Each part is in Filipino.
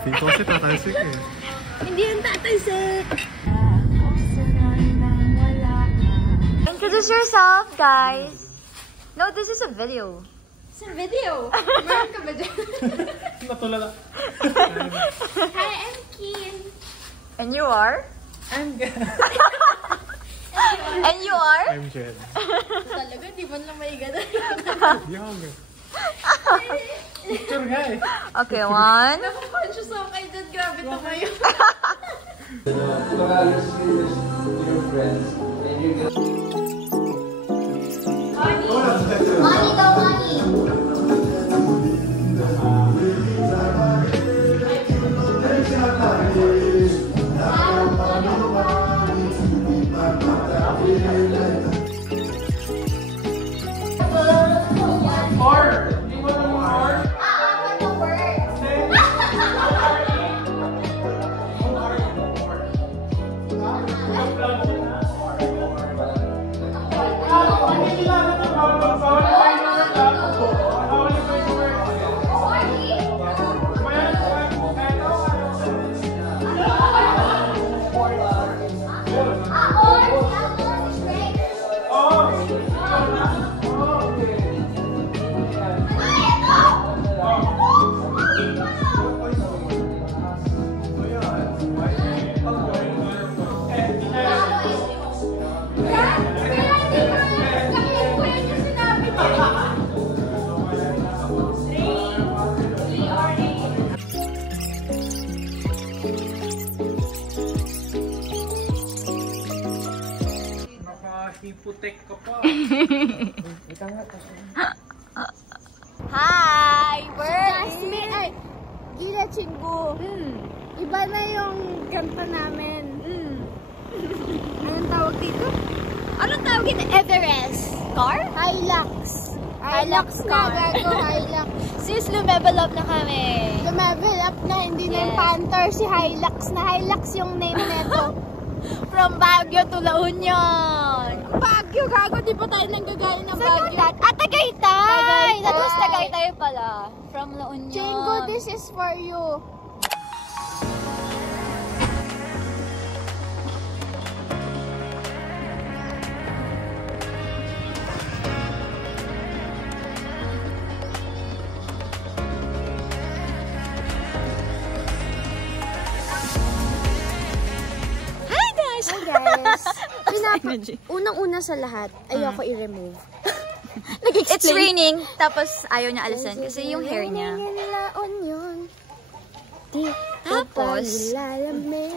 Dito kasi tatalsik eh. Hindi yung tatalsik. Introduce yourself, guys. No, this is a video. It's a video. Meron ka ba dyan? Natulala. Hi, I'm Kim. And you are? I'm good. And you are? I'm Jen. Talaga, di man lang may gano'n. Yung. Picture nga eh. Okay, one. Napaponscious ako kay Dad. Grabe to kayo. Money daw, money. Hipotek ka pa. Hi! Jasmine, ay, Gila Chinggo. Iba na yung kanta namin. Anong tawag dito? Anong tawag dito? Everest. Car? Hilux. Hilux car. Gago, Hilux. Sis, lumevel up na kami. Lumevel up na, hindi na yung Panther, si Hilux na. Hilux yung name neto. From Baguio to La Union. Baguio, gago, di pa tayo nanggagaling ng Baguio. Tagaytay! That was Tagaytay pala. From La Union. Chingo, this is for you. Unang-una sa lahat, ayoko i-remove. It's raining, tapos ayaw niya alisan kasi yung hair niya. Tapos,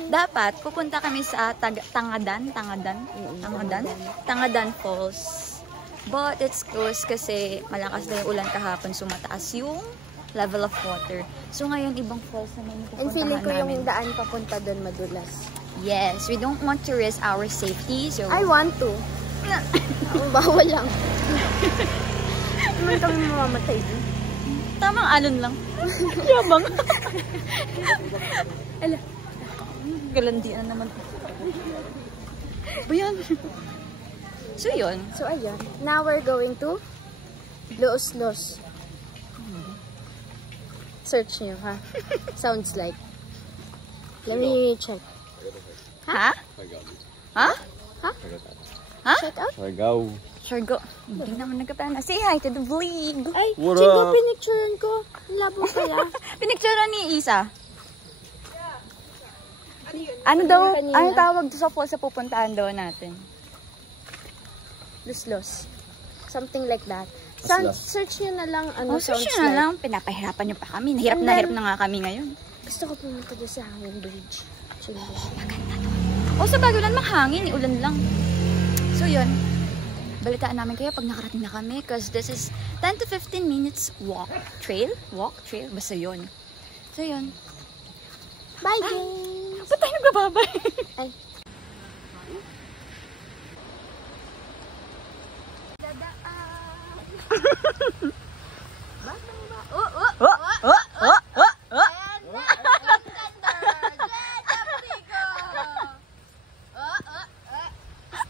dapat pupunta kami sa Tangadan Falls. But it's closed kasi malakas na yung ulan kahapon, so mataas yung level of water. So ngayon, ibang falls naman yung pupuntahan namin. And feeling ko yung daan papunta doon madulas. Yes, we don't want to risk our safety. So I want to. Bawal lang. Naman kami mamamatay din. Tamang alon lang. Yabang. Ala. Galandian naman. Bayan. So yun. So ayun. Now we're going to Los. Search nyo, ha? Sounds like. Let me check. Ha? Ha? Ha? Ha? Check out? Siargao. Hindi naman nagkapana. Say hi to the vlog. Ay, Chingo, pinicturean ko. Labo pala. Pinicturean ni Isa. Ano daw? Ano tawag sa falls sa pupuntahan daw natin? Los. Something like that. Search nyo na lang ano sounds search nyo na lang. Pinapahirapan nyo pa kami. Nahirap na hirap na nga kami ngayon. Gusto ko pumunta doon sa hangin bridge. Maganda to. O sa bago lang mahangin, ulan lang. So yun, balitaan namin kayo pag nakarating na kami because this is 10 to 15 minutes walk trail, basta yun. So yun. Bye guys! Ba't tayo nagbababay? Ay.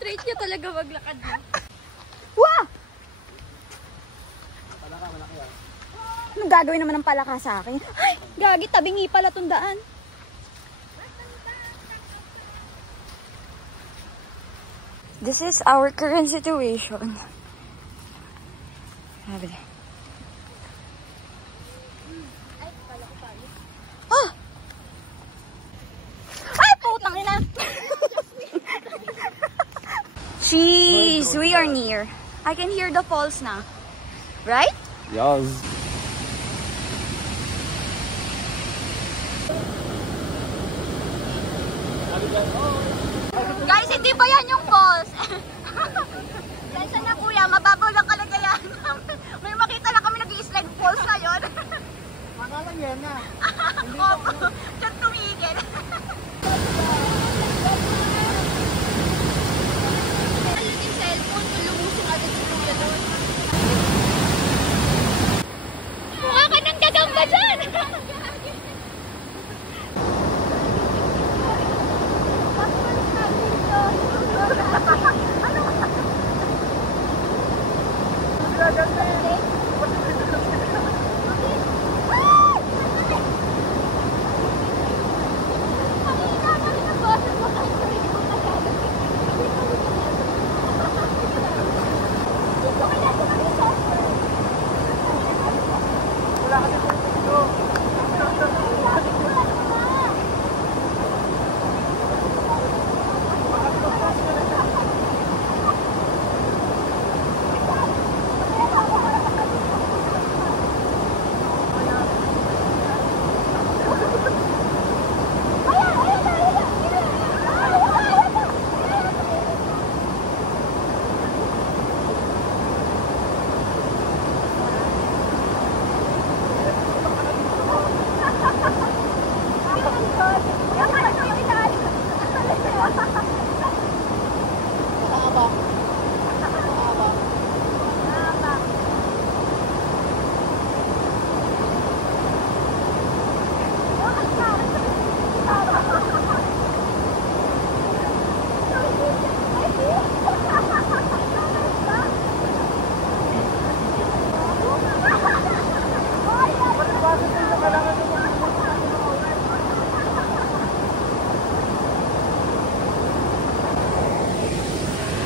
Straight niya talaga maglakad mo. Wah! Anong gagawin naman ng palaka sa akin? Ay! Gagi, tabingi pala tong daan. This is our current situation. Sabi. Ah! Ay, putang ina! Jeez, we are near. I can hear the falls na. Right? Yes. Guys, hindi pa yan yung falls. Kaysa na kuya, mababaw lang kalagayan. May makita lang kami nag-i-slide falls ngayon. Akala yan na. Opo, dyan tumigil. Alam yung cellphone, lumusin agad si kuya doon. Mukha ka ng gagamba dyan!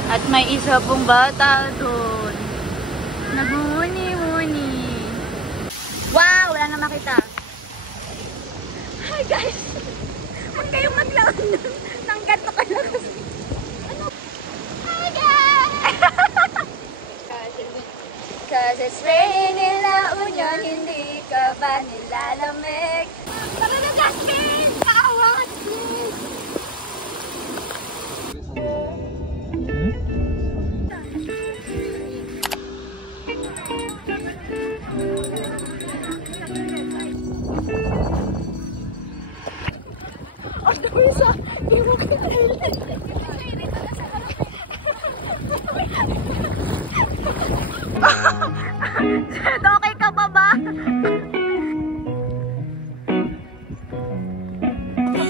At may isa pong bata doon. Nagmumuni-muni. Wow! Wala na makita. Hi guys! Huwag kayong maglaon ng ganto kalakas. Ano? Hi guys! Cause it's raining na unyan, hindi ka ba nilalamig? Tara na, Justin! Kaawat! Okay ka pa ba?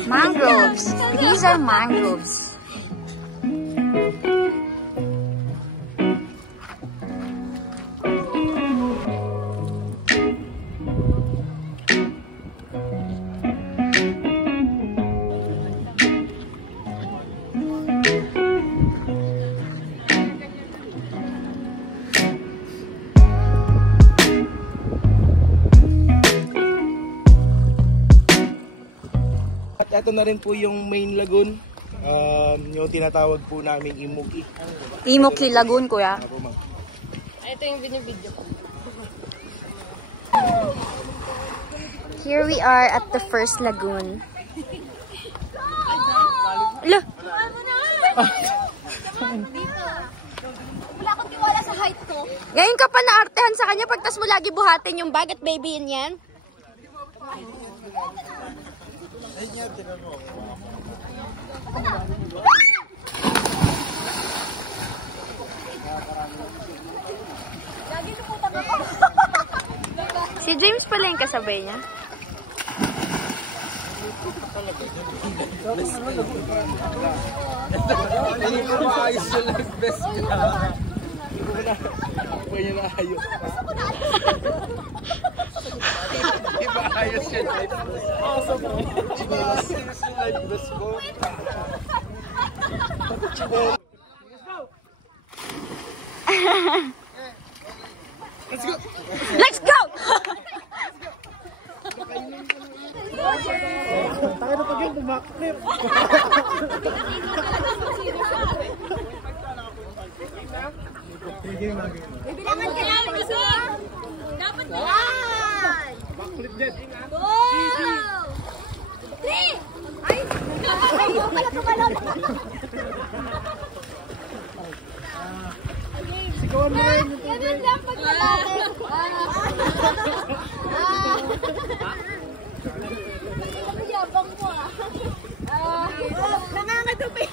Mangroves. These are mangroves. Ito na rin po yung main lagoon, yung tinatawag po naming imuki. Imuki Lagoon, kuya. Ito yung binibidyo ko. Here we are at the first lagoon. Ala! Wala akong tiwala sa height ko. Ngayon ka pa naartehan sa kanya pagtas mo lagi buhatin yung bag at babyin yan. Si James pala yung kasabay niya. Hindi ko maayos yung life vest niya. Hindi ko na ayos. Iba ayos yan. Oo, sobrang. Serious yung life best ko. Let's go! Let's go! Tayo na pag yung bumakclear. Bibilangan ka namin gusto. Dapat yan. Backflip din. Go! 3! Ay! Ayaw pala tumalon. Sigawan mo rin. Ganun lang pag malaki. Yabang mo ah. Nangangatupi.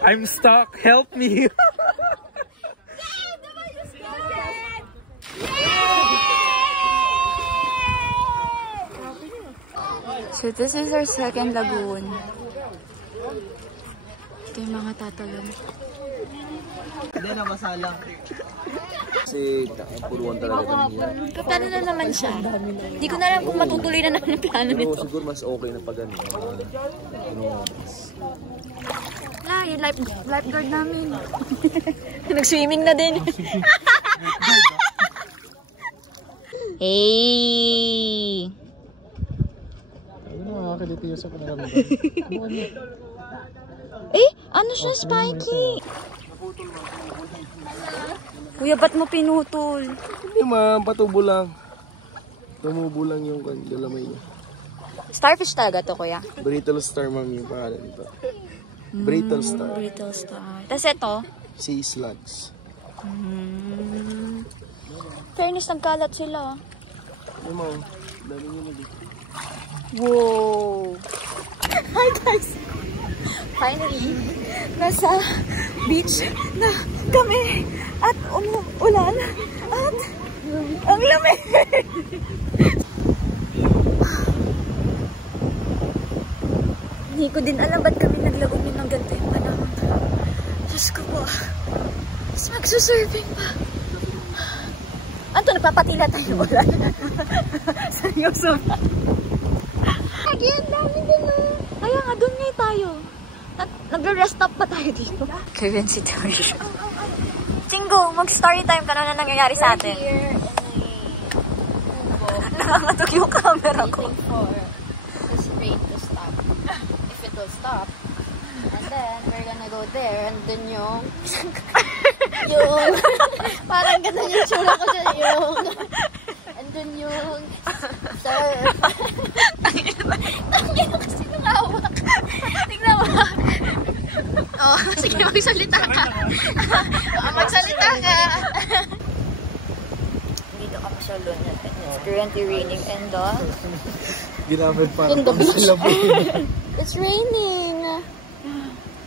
I'm stuck. Help me. So this is our second lagoon. Ito yung mga tatalon. Hindi na masalang. Kasi puruan talaga kami yan. Paano na naman siya? Hindi ko na alam kung matutuloy na naman yung plano Pero nito. siguro mas okay na pag ano. Yung lifeguard namin. Nag-swimming na din. Hey! Ano nakakiliti yung sa panaramdam? Ano siya, Spikey? Kuya, ba't mo pinutol? Hindi ma'am, patubo lang. Tumubo lang yung galamay niya. Starfish talaga to, kuya? Brittle star ma'am yung pangalan nito. Brittle star. Brittle star. Tapos ito? Sea slugs. Fairness, nagkalat sila. Ano ma'am, dami nyo na dito. Wow! Hi guys! Finally, nasa beach na kami at umuulan at ang lamig! Hindi ko din alam ba't kami naglagon yun ng ganito yung panahon. Diyos ko po. Tapos magsusurfing pa. Anto, nagpapatila tayo ulan. Seryoso ba? Again, dami din oh. Kaya nga, doon nga tayo. Nagre-rest up pa tayo dito. Current situation. Chingo, mag-story time ka na nangyayari sa atin. Nangangatog yung camera ko. For this rain to stop. If it will stop. And then, we're gonna go there. And then yung parang ganun yung tsura ko dyan. And then yung surf. Tangina kasi nung hawak. Tignan mo. Oh, sige, magsalita ka. Magsalita ka. Dito kami sa Luna. It's currently raining and Ginamit para In the beach. sila po. It's raining.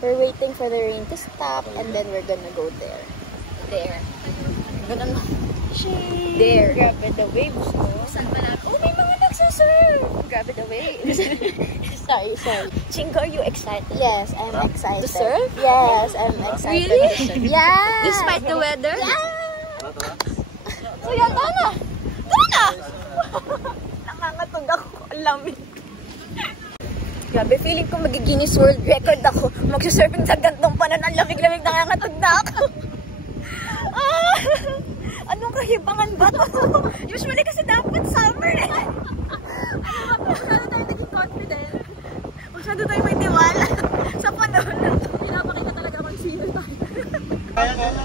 We're waiting for the rain to stop and then we're gonna go there. There. Ganun. There. Grabe the waves, no? Saan malapit? Oh, may mga nagsasurf! Grabe the waves. sorry. Chingo, are you excited? Yes, I'm excited. To surf? Yes, I'm excited. Really? To surf. Yeah! Despite the weather? Yeah! So yan, tara na! Nangangatog ako. Ang lamig. Grabe, feeling ko mag-Guinness World Record ako. Magsusurfing sa gantong panon. Ang lamig-lamig, nangangatog na ako. Anong kahibangan ba to? Usually kasi dapat summer eh. Masyado tayo naging confident. Masyado tayo may tiwala. Sa panahon na ito, pinapakita talaga kung sino tayo.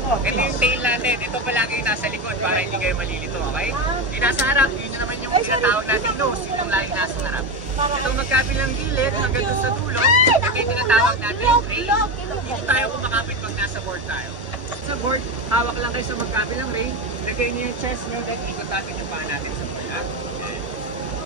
Ito yung tail natin. Ito palagi yung nasa likod para hindi kayo malilito, okay? Yung nasa harap, yun naman yung tinatawag natin nose. Yun yung lagi nasa harap. Itong magkabilang gilid hanggang doon sa dulo, ito yung tinatawag natin yung rail. Dito tayo kumakapit pag nasa board tayo. Sa board, hawak lang kayo sa magkabilang rail. Lagay niyo yung chest nyo, then ikot natin yung paa natin sa board.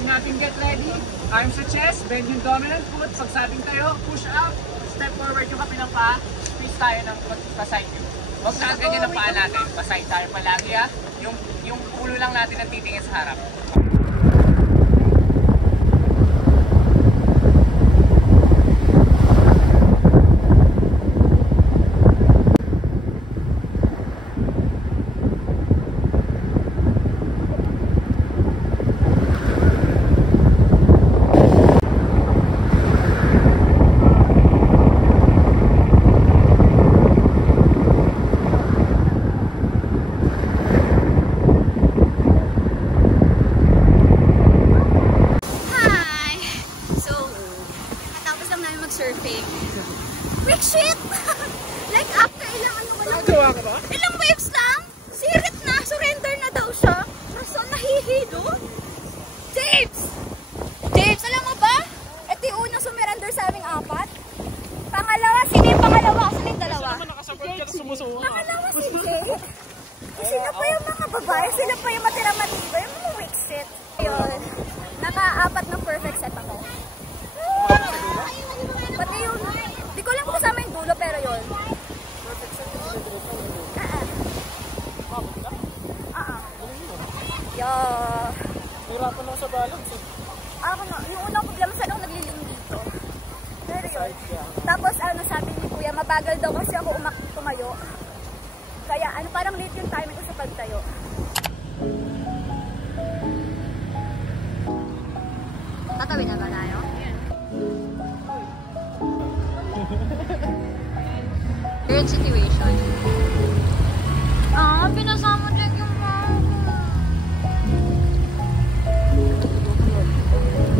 Natin get ready. Arms sa chest, bend yung dominant foot. Pagsabing tayo, push up, step forward yung kapilang paa. Squeeze tayo ng paside view. Huwag na ganyan ang paa natin. Paside tayo palagi ha. Yung ulo lang natin ang titingin sa harap. shit! Like after ilang ano ba lang? Nagawa ka ba? Ilang waves lang? Sirit na, surrender na daw siya. Kaso nahihilo. James! James, alam mo ba? Ito yung unang sumurrender sa aming apat. Pangalawa, sino yung pangalawa? Sino yung dalawa? Pangalawa si Jake. Sino pa yung mga babae? Sila pa yung matira-matira. Yung mga weak shit. Ayun. Naka-apat ng perfect set ako. Pati yung, di ko lang kung kasama yung dulo pero yun. Perfect set yung dulo. Yeah. Hirapan ako sa balance eh. Ako no, yung unang problema sa nung nagliling dito. Pero yun. Tapos ano sabi ni Kuya, mabagal daw kasi ako tumayo. Kaya ano parang late yung timing ko sa pagtayo. Tatawid na ba tayo? Current situation. Pinasama dyan yung mama.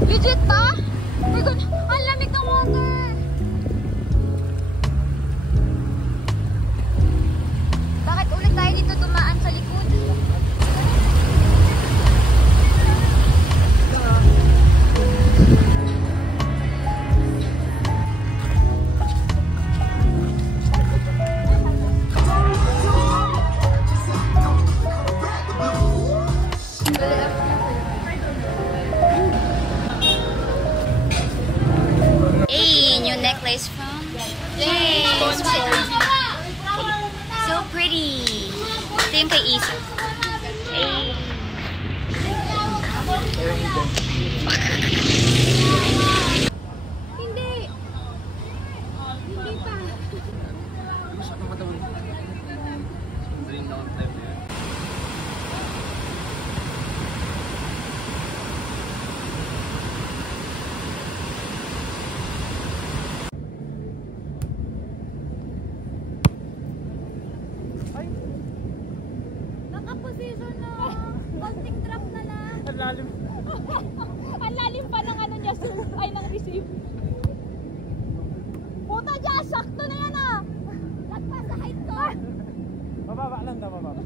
Legit ba? My God, ang lamig ng water. Bakit ulit tayo dito tumaan sa likod? Necklace from James. So pretty. Ito yung kay Isa. Hey. Hindi. Hindi pa. Naka-position na. Konting drop na lang. Ang lalim. Ang lalim pa ng ano niya, sir. Ay, ng receive. Puta dyan, sakto na yan ah. Lagpas sa height ko. Mababa lang na, mababa.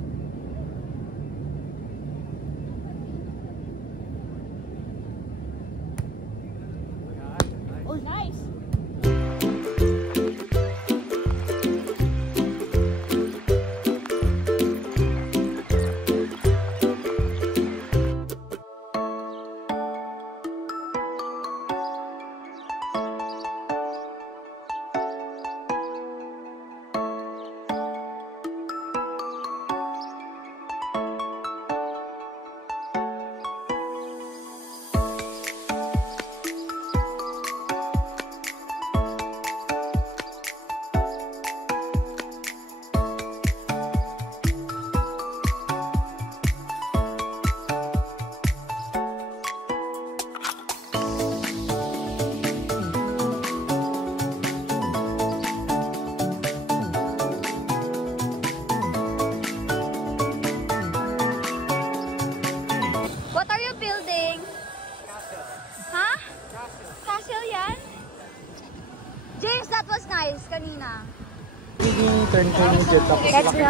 Oh, nice. James, that was nice kanina. Turn ko yung jet. Let's go.